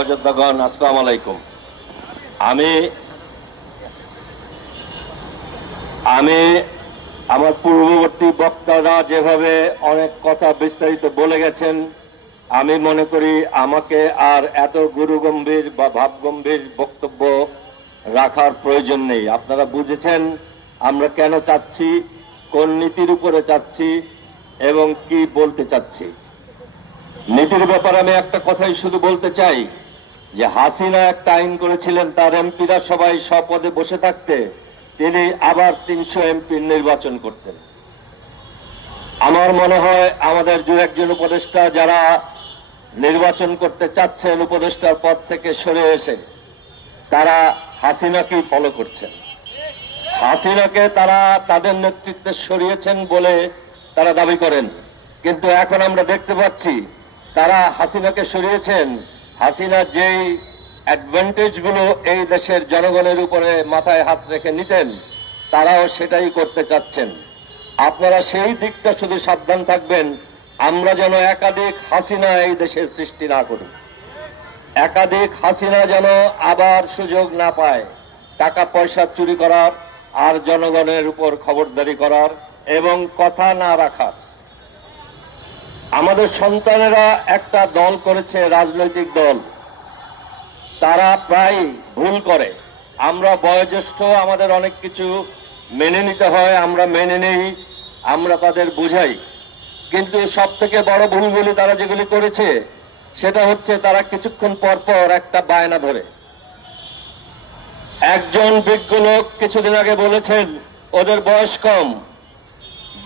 সহযোদ্ধাগণ, আসসালাম আলাইকুম। আমি আমি আমার পূর্ববর্তী বক্তারা যেভাবে অনেক কথা বিস্তারিত বলে গেছেন, আমি মনে করি আমাকে আর এত গুরুগম্ভীর বা ভাবগম্ভীর বক্তব্য রাখার প্রয়োজন নেই। আপনারা বুঝেছেন আমরা কেন চাচ্ছি, কোন নীতির উপরে চাচ্ছি এবং কি বলতে চাচ্ছি। নীতির ব্যাপারে আমি একটা কথাই শুধু বলতে চাই। যে হাসিনা একটা আইন করেছিলেন তার এমপিরা সবাই স্বপদে বসে থাকতে, তিনি আবার তিনশো এমপির নির্বাচন করতেন। আমার মনে হয় আমাদের দু একজন উপদেষ্টা যারা নির্বাচন করতে চাচ্ছেন, উপদেষ্টার পদ থেকে সরে এসে তারা হাসিনাকেই ফলো করছেন। হাসিনাকে তারা তাদের নেতৃত্বে সরিয়েছেন বলে তারা দাবি করেন। কিন্তু এখন আমরা দেখতে পাচ্ছি তারা হাসিনাকে সরিয়েছেন হাসিনা যেই অ্যাডভান্টেজগুলো এই দেশের জনগণের উপরে মাথায় হাত রেখে নিতেন, তারাও সেটাই করতে চাচ্ছেন। আপনারা সেই দিকটা শুধু সাবধান থাকবেন, আমরা যেন একাধিক হাসিনা এই দেশের সৃষ্টি না করি। একাধিক হাসিনা যেন আবার সুযোগ না পায় টাকা পয়সা চুরি করার আর জনগণের উপর খবরদারি করার এবং কথা না রাখার। আমাদের সন্তানেরা একটা দল করেছে, রাজনৈতিক দল। তারা প্রায় ভুল করে। আমরা বয়োজ্যেষ্ঠ, আমাদের অনেক কিছু মেনে নিতে হয়, আমরা মেনে নেই, আমরা তাদের বুঝাই। কিন্তু সব থেকে বড় ভুলগুলি তারা যেগুলি করেছে, সেটা হচ্ছে তারা কিছুক্ষণ পর পর একটা বায়না ধরে। একজন বিজ্ঞ লোক কিছুদিন আগে বলেছেন, ওদের বয়স কম।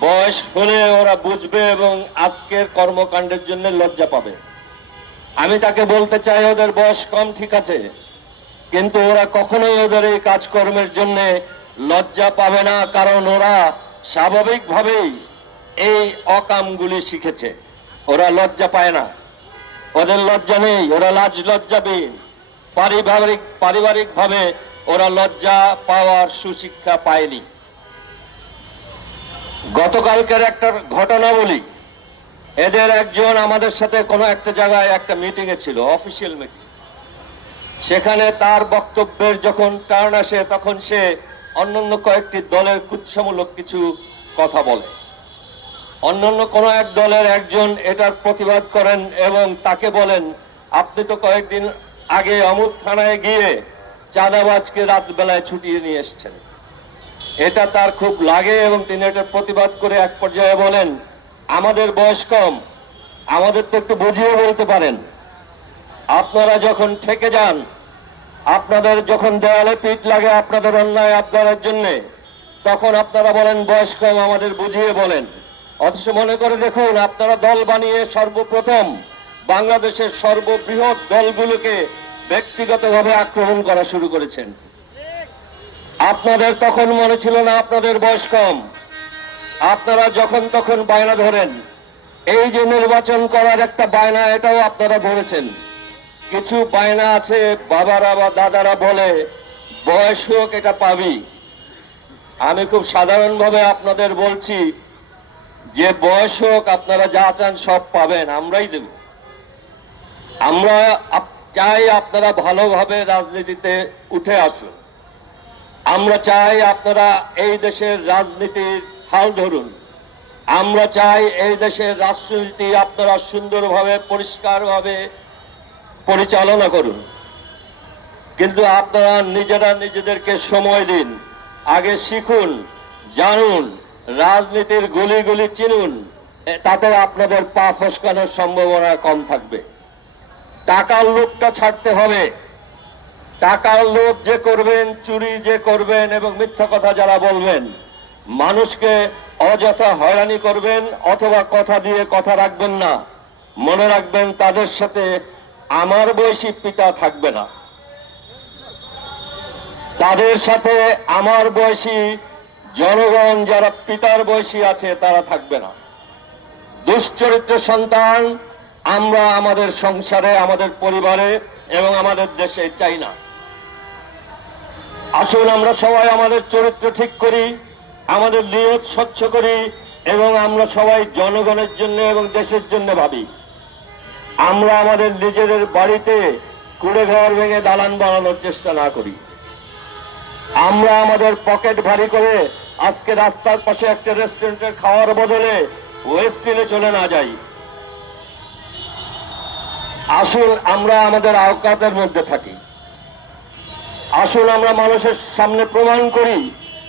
বয়স হলে ওরা বুঝবে এবং আজকের কর্মকাণ্ডের জন্য লজ্জা পাবে। আমি তাকে বলতে চাই, ওদের বয়স কম, ঠিক আছে। কিন্তু ওরা কখনোই ওদের এই কাজকর্মের জন্য লজ্জা পাবে না, কারণ ওরা স্বাভাবিকভাবেই এই অকামগুলি শিখেছে। ওরা লজ্জা পায় না। ওদের লজ্জা নেই, ওরা লাজ লজ্জাবিহীন। পারিবারিক পারিবারিকভাবে ওরা লজ্জা পাওয়ার সুশিক্ষা পায়নি। গতকালকের একটা ঘটনা বলি এদের একজন আমাদের সাথে কোনো একটা জায়গায় একটা মিটিং এ ছিল অফিসিয়াল মিটিং সেখানে তার বক্তব্যের যখন টার্ন আসে, তখন সে অন্যান্য কয়েকটি দলের কুৎসামূলক কিছু কথা বলে। অন্যান্য কোনো এক দলের একজন এটার প্রতিবাদ করেন এবং তাকে বলেন, আপনি তো কয়েকদিন আগে অমুক থানায় গিয়ে চাঁদাবাজকে রাত বেলায় ছুটিয়ে নিয়ে এসছেন। এটা তার খুব লাগে এবং তিনি এটার প্রতিবাদ করে এক পর্যায়ে বলেন, আমাদের বয়স কম, আমাদের তো একটু বুঝিয়ে বলতে পারেন। আপনারা যখন ঠেকে যান, আপনাদের যখন দেয়ালে পিঠ লাগে আপনাদের অন্যায় আপনাদের জন্য, তখন আপনারা বলেন, বয়স কম, আমাদের বুঝিয়ে বলেন। অথচ মনে করে দেখুন, আপনারা দল বানিয়ে সর্বপ্রথম বাংলাদেশের সর্ববৃহৎ দলগুলোকে ব্যক্তিগতভাবে আক্রমণ করা শুরু করেছেন। আপনাদের তখন মনে ছিল না আপনাদের বয়স কম। আপনারা যখন তখন বায়না ধরেন, এই যে নির্বাচন করার একটা বায়না, এটাও আপনারা ধরেছেন। কিছু বায়না আছে, বাবারা বা দাদারা বলে, বয়স হোক এটা পাবি। আমি খুব সাধারণভাবে আপনাদের বলছি, যে বয়স হোক আপনারা যা চান সব পাবেন, আমরাই দেব। আমরা চাই আপনারা ভালোভাবে রাজনীতিতে উঠে আসুন। আমরা চাই আপনারা এই দেশের রাজনীতির হাল ধরুন। আমরা চাই এই দেশের রাজনীতি আপনারা সুন্দরভাবে, পরিষ্কারভাবে পরিচালনা করুন। কিন্তু আপনারা নিজেরা নিজেদেরকে সময় দিন, আগে শিখুন, জানুন, রাজনীতির গলি গলি চিনুন, তাতে আপনাদের পা ফসকানোর সম্ভাবনা কম থাকবে। টাকার লোকটা ছাড়তে হবে। টাকার লোভ যে করবেন, চুরি যে করবেন এবং মিথ্যা কথা যারা বলবেন, মানুষকে অযথা হয়রানি করবেন অথবা কথা দিয়ে কথা রাখবেন না। মনে রাখবেন তাদের সাথে আমার বয়সী পিতা থাকবে না। তাদের সাথে আমার বয়সী জনগণ যারা পিতার বয়সী আছে, তারা থাকবে না। দুশ্চরিত্র সন্তান আমরা আমাদের সংসারে, আমাদের পরিবারে এবং আমাদের দেশে চাই না। আসুন আমরা সবাই আমাদের চরিত্র ঠিক করি, আমাদের নিয়ত স্বচ্ছ করি এবং আমরা সবাই জনগণের জন্য এবং দেশের জন্য ভাবি। আমরা আমাদের নিজেদের বাড়িতে কুড়ে ঘর ভেঙে দালান বানানোর চেষ্টা না করি। আমরা আমাদের পকেট ভারী করে আজকে রাস্তার পাশে একটা রেস্টুরেন্টের খাওয়ার বদলে ওয়েস্টিনে চলে না যাই। আসুন আমরা আমাদের আওকাতের মধ্যে থাকি। আসুন আমরা মানুষের সামনে প্রমাণ করি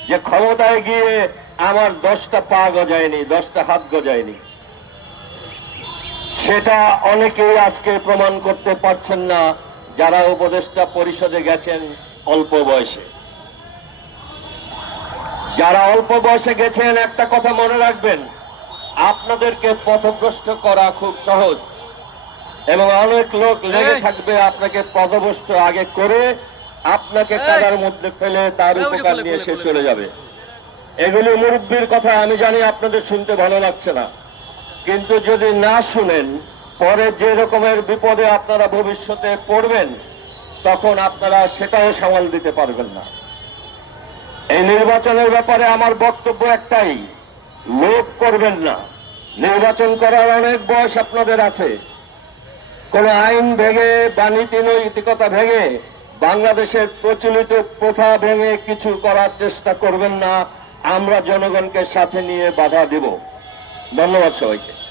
যে ক্ষমতায় গিয়ে আমার দশটা পা গজায়নি দশটা হাত গজায়নি। সেটা অনেকেই আজকে প্রমাণ করতে পারছেন না যারা উপদেষ্টা পরিষদে গেছেন অল্প বয়সে। যারা অল্প বয়সে গেছেন একটা কথা মনে রাখবেন আপনাদেরকে পথভ্রষ্ট করা খুব সহজ। এবং অনেক লোক লেগে থাকবে আপনাকে পদভ্রষ্ট আগে করে আপনাকে কাদার মধ্যে ফেলে তার উপকার নিয়ে সে চলে যাবে। এগুলি মুরব্বীর কথা আমি জানি আপনাদের শুনতে ভালো লাগছে না। কিন্তু যদি না শুনেন পরে যে রকমের বিপদে আপনারা ভবিষ্যতে পড়বেন তখন আপনারা সেটাও সামাল দিতে পারবেন না। এই নির্বাচনের ব্যাপারে আমার বক্তব্য একটাই লোভ করবেন না। নির্বাচন করার অনেক বয়স আপনাদের আছে। কোন আইন ভেঙে বা নীতি নৈতিকতা ভেঙে বাংলাদেশের প্রচলিত প্রথা ভেঙে কিছু করার চেষ্টা করবেন না, আমরা জনগণকে সাথে নিয়ে বাধা দেব। ধন্যবাদ সবাইকে।